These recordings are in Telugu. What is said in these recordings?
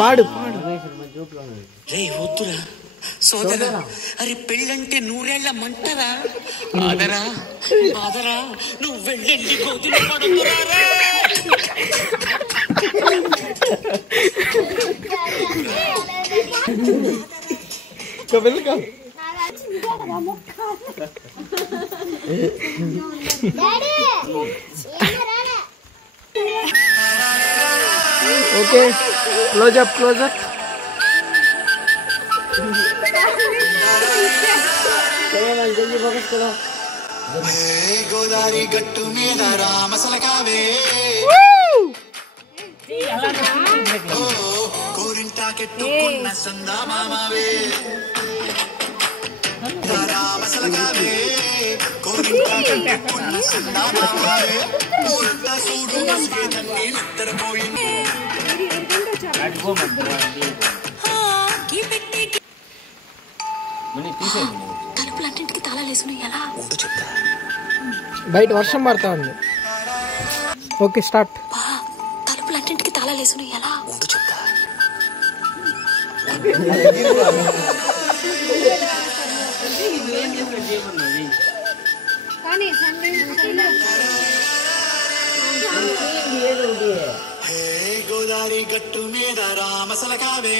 పాడు రే వద్దురా సోదరా, అరే పెళ్ళంటే నూరేళ్ల మంటరా. ఆదరా ఆదరా, నువ్వు వెళ్ళండి గోతులు పడుతురా. ఓకే క్లోజప్ గోదావరి గట్టు మీద రామసలకావే కోరింటాకెట్టుకున్న సందా మామావే. రామసలకావే కోరింటాకెట్టుకున్న సందా మామావే. ఊరంతా చూడు తన్ని నిద్రపోయింది. తలుపులన్నింటికి తాళాలేసును ఎలా ఉండు చెప్తా. బయట వర్షం పడతా ఉంది. Okay start. తలుపులన్నింటికి తాళాలేసును ఎలా ఉండు చెప్తా. గోదావరి గట్టు మీద రామసలకావే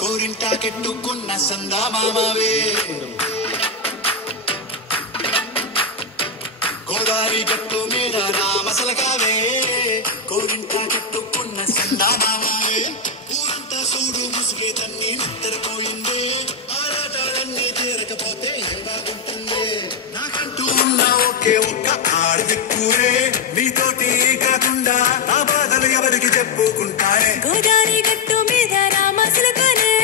కోరింటాకెట్టుకున్న సందా మామావే. గోదావరి గట్టు మీద రామసలకావే కోరింటాకెట్టుకున్న సందా మామావే. ఊరంతా చూడు ముసుగే తన్ని నిద్రపోయిందే. ఆరాటాలన్నీ తీరకపోతే ఎలాగుంటుందే. నాకంటూ ఉన్న ఒకే ఒక్క ఆడదిక్కురే, నీతోటి కాకుండా నా బాధలు ఎవరికి చెప్పుకుంటానే. గోదావరి గట్టు మీద రామసలకానే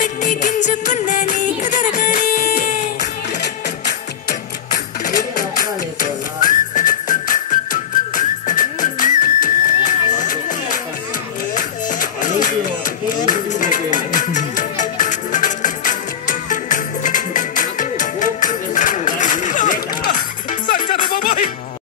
పెట్టి గింజుకున్న నీకు దొరకనే.